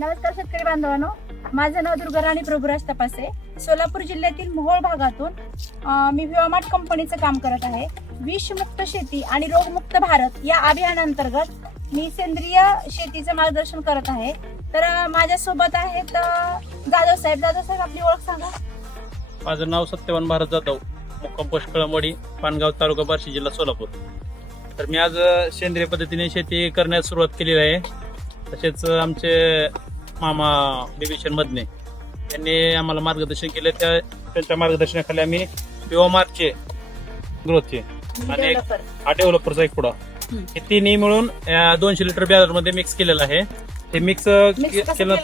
नमस्कार शेतकरी बांधवांनो. माझं नाव दुर्गाराणी प्रभुराज तपासे. सोलापूर जिल्ह्यातील मोहोळ भागातून मी विवामाट कंपनीचं काम करत आहे. विषमुक्त शेती आणि रोगमुक्त भारत या अभियानांतर्गत मी सेंद्रिय शेतीचं मार्गदर्शन करत आहे. तर माझ्यासोबत आहेत जाधव साहेब. जाधव साहेब आपली ओळख सांगा. माझं नाव सत्यवान भारत जाधव. मुक्काम पोस्ट कळंबवाडी पानगाव तालुका बार्शी जिल्हा सोलापूर. तर मी आज सेंद्रिय पद्धतीने शेती करण्यास सुरुवात केलेली आहे. तसेच आमचे मामा बिभीषण मदने यांनी आम्हाला मार्गदर्शन केले. त्या त्यांच्या मार्गदर्शनाखाली आम्ही मार्चचे ग्रोथचे आणि हा डेव्हलपरचा एक पुढा. हे तिन्ही मिळून दोनशे लिटर बॅलरमध्ये मिक्स केलेलं आहे. हे मिक्स मिक्स कसं केलं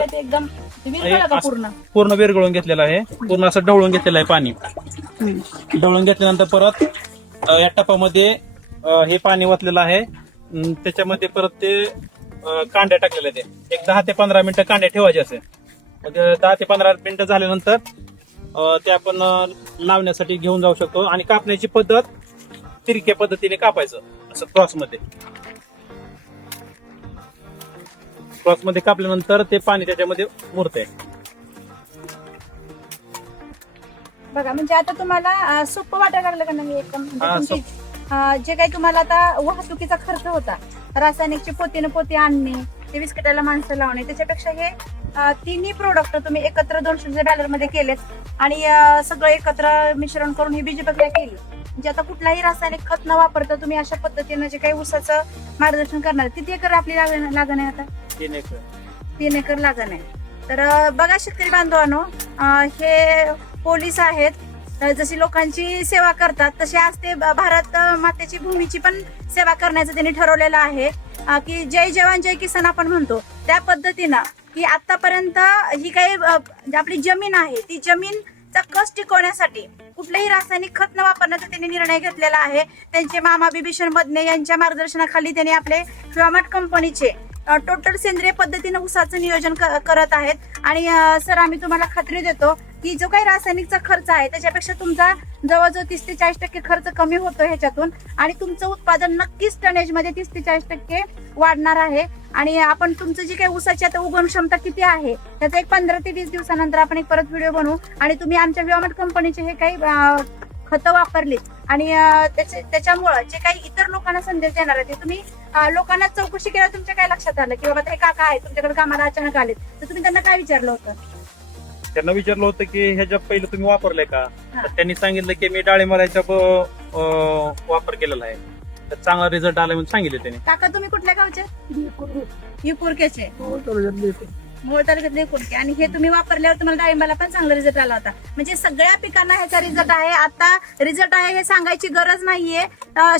पूर्ण? पूर्ण विरघळून घेतलेलं आहे. पूर्ण असं ढवळून घेतलेलं आहे पाणी. ढवळून घेतल्यानंतर परत या टपामध्ये हे पाणी वाचलेलं आहे. त्याच्यामध्ये परत ते कांड्या टाकलेल्या ते. एक दहा ते पंधरा मिनिटं कांड्या ठेवायचे असे. मग दहा ते पंधरा मिनिटं झाल्यानंतर ते आपण लावण्यासाठी घेऊन जाऊ शकतो आणि कापण्याची पद्धत तिरक्या पद्धतीने कापायचं असं क्रॉसमध्ये. क्रॉसमध्ये कापल्यानंतर ते पाणी त्याच्यामध्ये मुरतंय. बघा म्हणजे आता तुम्हाला सोपं वाटायला लागलं का नाही? एकदम जे काही तुम्हाला आता वाहतुकीचा खर्च होता रासायनिकचे पोतीने पोती आणणे ते बिस्किटाला माणसं लावणे त्याच्यापेक्षा हे तिन्ही प्रोडक्ट तुम्ही एकत्र दोनशे बॅलरमध्ये केलेत आणि सगळं एकत्र मिश्रण करून ही बीज प्रक्रिया केली. म्हणजे आता कुठलाही रासायनिक खत न वापरता तुम्ही अशा पद्धतीने जे काही ऊसाचं मार्गदर्शन करणार किती एकर आपली लागण आहे आता? तीन एकर. तीन एकर लागण आहे. तर बघा शेतकरी बांधवांनो हे पोलीस आहेत जशी लोकांची सेवा करतात तसे आज ते भारत मातेची भूमीची पण सेवा करण्याचं त्यांनी ठरवलेलं आहे. की जय जवान जय किसान आपण म्हणतो. त्या पद्धतीनं की आतापर्यंत ही काही आपली जमीन आहे ती जमीन कस टिकवण्यासाठी कुठलेही रासायनिक खत न वापरण्याचा त्यांनी निर्णय घेतलेला आहे. त्यांचे मामा बिभीषण मदने यांच्या मार्गदर्शनाखाली त्यांनी आपले फ्युमाट कंपनीचे टोटल सेंद्रिय पद्धतीनं ऊसाचं नियोजन क- करत आहेत. आणि सर आम्ही तुम्हाला खात्री देतो की जो काही रासायनिकचा खर्च आहे त्याच्यापेक्षा तुमचा जवळजवळ तीस ते चाळीस टक्के खर्च कमी होतो ह्याच्यातून आणि तुमचं उत्पादन नक्कीच टनेजमध्ये तीस ते चाळीस टक्के वाढणार आहे. आणि आपण तुमचं जी काही ऊसाची आता उगवण क्षमता किती आहे त्याचा एक पंधरा ते वीस दिवसानंतर आपण एक परत व्हिडिओ बनवू. आणि तुम्ही आमच्या विवामट कंपनीचे हे काही खतं वापरली आणि त्याच्यामुळं जे काही इतर लोकांना संदेश देणार आहे ते तुम्ही लोकांना चौकशी केल्यावर तुमच्या काय लक्षात आलं की बाबा ते काका आहे तुमच्याकडे कामाला अचानक आले तर तुम्ही त्यांना काय विचारलं होतं? त्यांना विचारलं होतं की ह्याच्या पहिलं तुम्ही वापरलंय का. तर त्यांनी सांगितलं की मी डाळिंबाचा वापर केलेला आहे. तर चांगला रिझल्ट आला म्हणून सांगितले त्यांनी. काका तुम्ही कुठल्या गावचे? मोळ तालुक्यातले कुडके. आणि हे तुम्ही वापरल्यावर तुम्हाला डाळिंबाला पण चांगला रिझल्ट आला होता. म्हणजे सगळ्या पिकांना ह्याचा रिझल्ट आहे. आता रिझल्ट आहे हे सांगायची गरज नाहीये.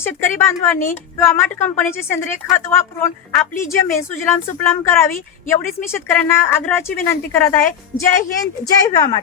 शेतकरी बांधवांनी विवामाट कंपनीचे सेंद्रिय खत वापरून आपली जमीन सुजलाम सुफलाम करावी एवढीच मी शेतकऱ्यांना आग्रहाची विनंती करत आहे. जय हिंद जय व्यामाट